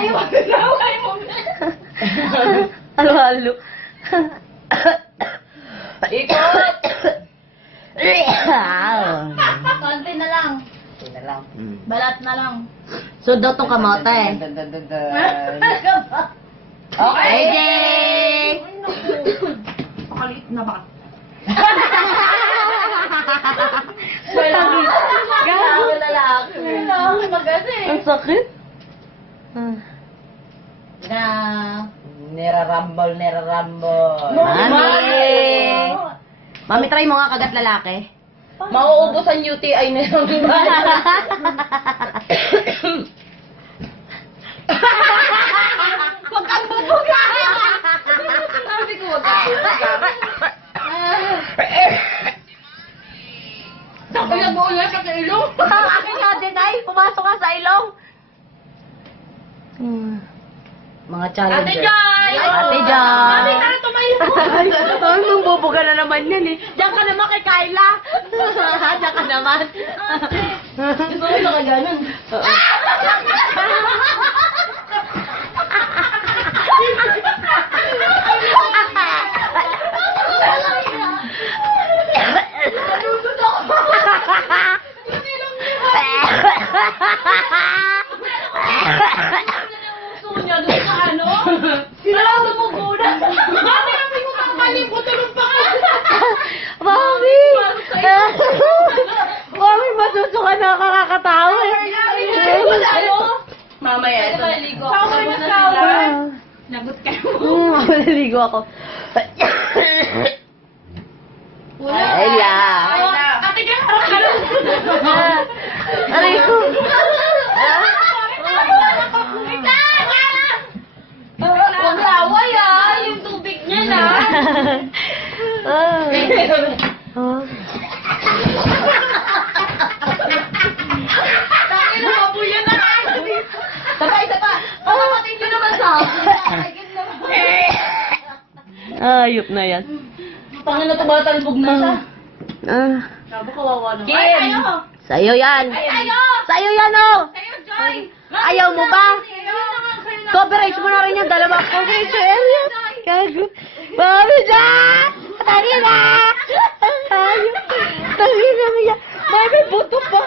Laway mo. Halo-halo. Ikot. Konti na lang. Hindi na lang. Balat na lang. So, daw tong kamote. Okay. AJ! Pakalit na ba? Wala. Gago. Lalaki. Lalaki mag-asi. Ang sakit. Na. Nirarambol. Mami! Mami, try mo nga kagat lalaki. Mauubos ang UTI na yung iba. Huwag kang bubuga! Sabi ko, huwag kang bubuga. Sabi na mo ulit sa ilong. Akin nga din ay, pumasok ka sa ilong. Mga Ate challenger. Joy! Ate Joy! Mami, tara tumayo. Ay, nung bubuga na naman yan eh. Diyan ka naman kay Kyla. Diyan ka naman. Gusto mo na kaganon? Gusto niya doon sa ano? Sila lumuguna. Mami, kami ko kakalimutan tulong pa ka. Mami! Mami, masusuka na kakakatawa eh. Mamaya. Pwede ba naligo? Shower na Nagot kayo. Maliligo ako. Wala. Ay, Ate Joy, harap ka lang. Aray ko. Huwag laway yung tubig niya na. Tayo na mabuya na. Isa pa. Kapatid nyo naman sa Ayop na yan. Pangino tumatalbog na siya. Sabi kawawa naman. Kim! Sa'yo yan. Tayo! Sa'yo yan oh. Tayo, Joy! Ayaw mo ba? Coverage mo na rin yung dalawa. Coverage yung area. Gago. Mami dyan! Tali na! Ayop. Tali na niya. Mami, buto pa.